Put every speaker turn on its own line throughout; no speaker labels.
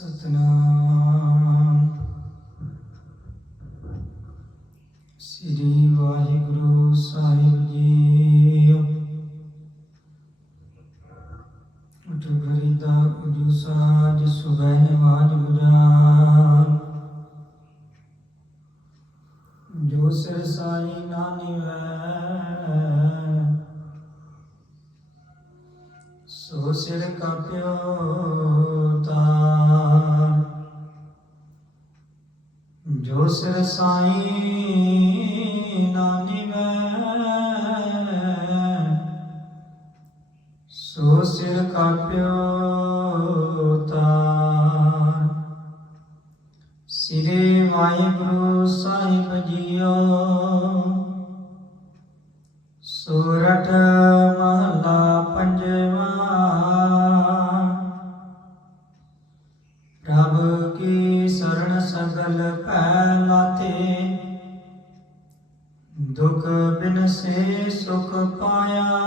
ਸਤਨਾਮ। ਸ੍ਰੀ ਵਾਹਿਗੁਰੂ ਸਾਹਿਬ ਜੀ ਉਠ ਫਰੀਦਾ ਉਜੂ ਸਾਜ, ਸੁਬਹ ਨਵਾਜ ਗੁਜਾਰ ਜੋ ਸਿਰ ਸਾਈ ਨਾ ਨਿਵੈ, ਸੋ ਸਿਰ ਕਾਪਿਓ ਤਾਰ। ਜੋ ਸਿਰ ਸਾਈ ਨਾ ਨਿਵੈ ਸੋ ਸਿਰ ਕਾਪਿਓ ਤਾਰ ਸਿਰੇ ਵਾਹਿਗੁਰੂ ਸਾਹਿਬ ਜੀਓ ਸਗਲ ਭੈ ਲਾਤੇ ਦੁਖ ਬਿਨ ਸੇ ਸੁਖ ਪਾਇਆ।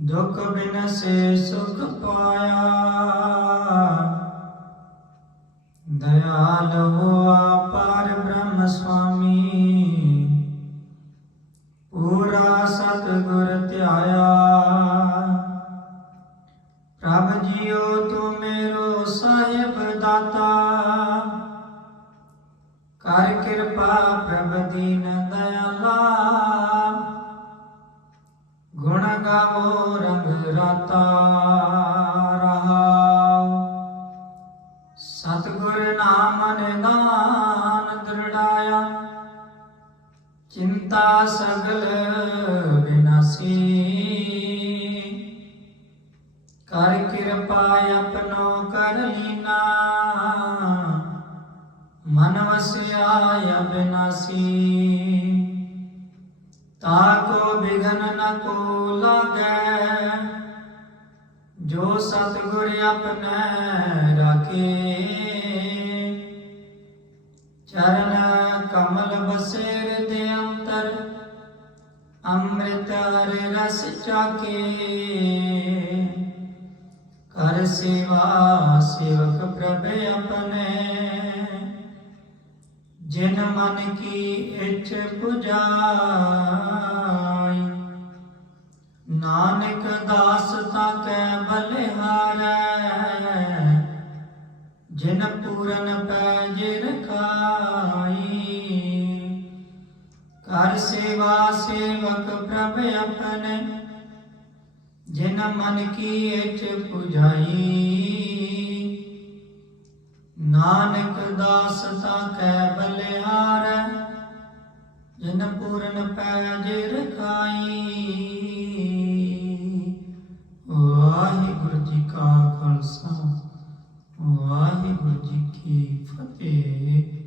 ਦੁਖ ਬਿਨ ਸੇ ਸੁਖ ਪਾਇਆ। ਦਇਆਲ ਹੋ ਪਾਰ ਬ੍ਰਹਮ ਸੁਆਮੀ। ਗਾਵੋ ਰੰਗ ਰਾਤਾ ਰਹਾਉ ਸਤਿਗੁਰ ਨਾਮ ਨਿਦਾਨ ਦ੍ਰਿੜਾਇਆ। ਚਿੰਤਾ ਸਗਲ ਬਿਨਾਸੀ। ਕਰ ਕਿਰਪਾ ਆਪਣੋ ਕਰ ਲੀਨਾ। ਮਨ ਵਸਿਆ ਬਿਨਾਸੀ। ਤਾਕੋ ਬਿਗਨ ਨ ਕੋ ਲਾਗੈ, ਜੋ ਸਤਿਗੁਰ ਆਪਣੈ ਰਾਖੇ। ਚਰਨ ਕਮਲ ਬਸੇਰ ਦੇ ਅੰਤਰ, ਅੰਮ੍ਰਿਤ ਰਸ ਚਾਕੇ। ਕਰ ਸੇਵਾ ਸੇਵਕ ਪ੍ਰਭ ਆਪਣੇ, ਜਿਨ ਮਨ ਕੀ ਇੱਛ ਪੁਜਾ। ਨਾਨਕ ਦਾਸ ਤਾਕੈ ਬਲਿਹਾਰੈ, ਜਿਨ ਪੂਰਨ ਪੈਜ ਰਖਾਈ ਕਰ ਸੇਵਾ ਸੇਵਕ ਪ੍ਰਭ ਆਪਣੇ ਜਿਨ ਮਨ ਕੀ ਇੱਛ ਪੁਜਾਈ। ਨਾਨਕ ਦਾਸ ਤਾਕੈ ਬਲਿਹਾਰੈ, ਜਿਨ ਪੂਰਨ ਪੈਜ ਰਖਾਈ algo de que fazer eh,